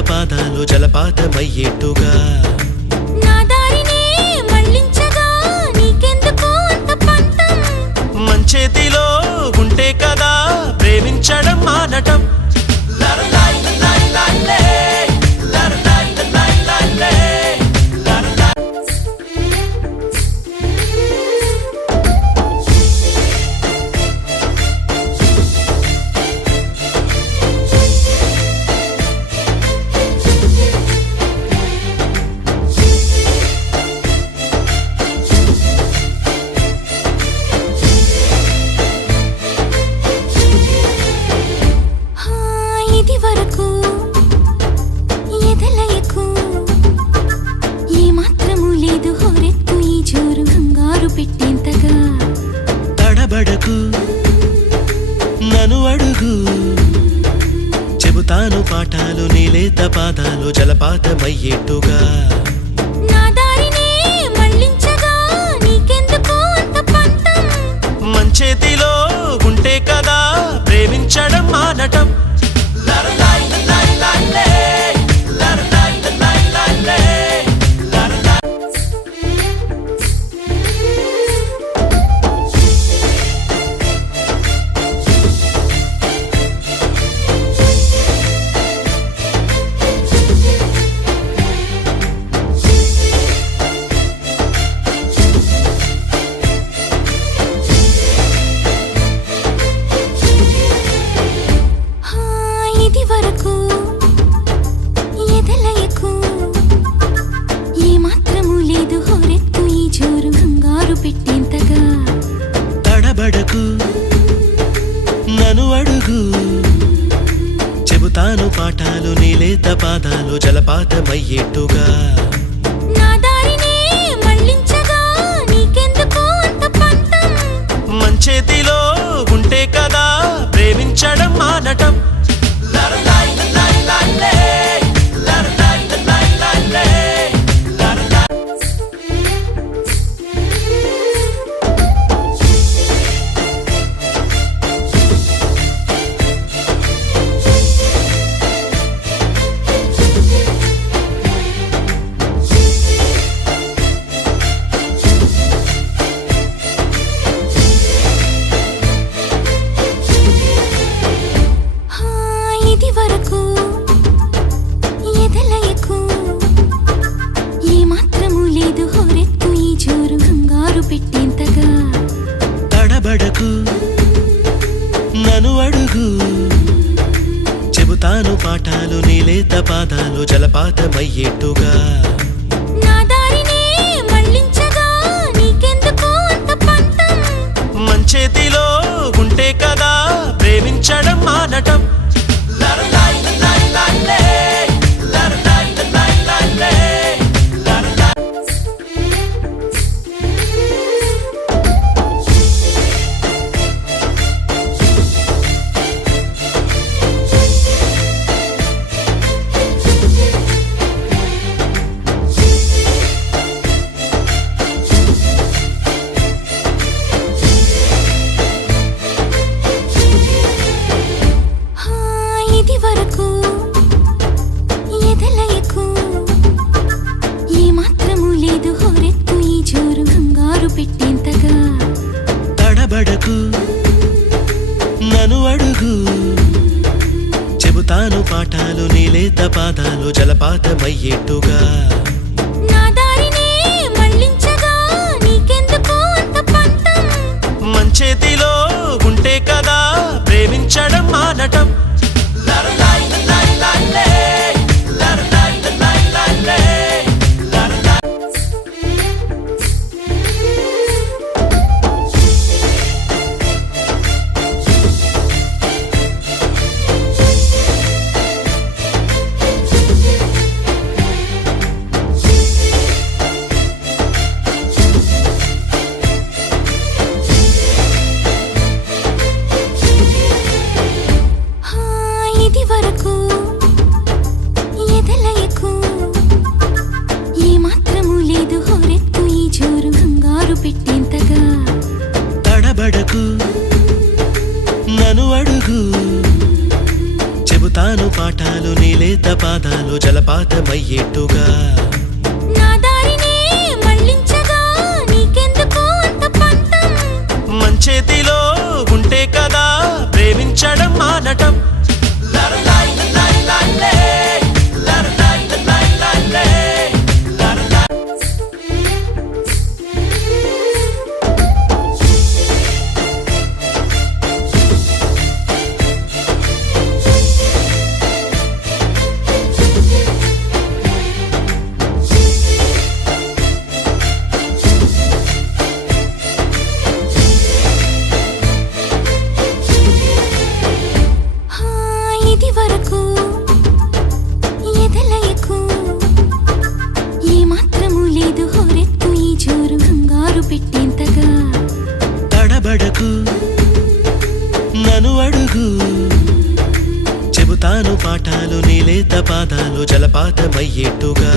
పాదాలు జలపాతమయ్యేట్టుగా నా దారినే మళ్ళించగా నీకెందుకు అంత పంతం మంచేతిలో ఉంటే కదా ప్రేమించడం మానటం నను అడుగు చెబుతాను పాఠాలు నీలేత పాదాలు జలపాతమయ్యేట్టుగా నా దారినే మళ్ళించగా నీకెందుకు అంత పంతం మంచేతిలో ఉంటే కదా ప్రేమించడం మానటం నను అడుగు చెబుతాను పాఠాలు నీలేత పాదాలు జలపాతమయ్యేట్టుగా నా దారినే మళ్ళించగా నీకెందుకు అంత పంతం మంచేతిలో ఉంటే కదా ప్రేమించడం మానటం నను అడుగు చెబుతాను పాఠాలు నీలేత పాదాలు జలపాతమయ్యేట్టుగా నా దారినే మళ్ళించగా నీకెందుకు అంత పంతం మంచేతిలో ఉంటే కదా ప్రేమించడం మానటం నను అడుగు చెబుతాను పాఠాలు నీలేత పాదాలు జలపాతమయ్యేట్టుగా నా దారినే మళ్ళించగా నీకెందుకు అంత పంతం మంచేతిలో ఉంటే కదా ప్రేమించడం మానటం నను అడుగు చెబుతాను పాఠాలు నీలేత పాదాలు జలపాతమయ్యేట్టుగా నా దారినే మళ్ళించగా నీకెందుకు అంత పంతం మంచేతిలో ఉంటే కదా ప్రేమించడం మానటం హా, ఇది వరకు ఎదలయకు ఏ మాత్రము లేదు హోరెత్తు ఈ జోరు కంగారు పెట్టేంతగా తడబడకు నన్ను అడుగు చెబుతాను పాఠాలు నీలేత పాదాలు జలపాతమయ్యేట్టుగా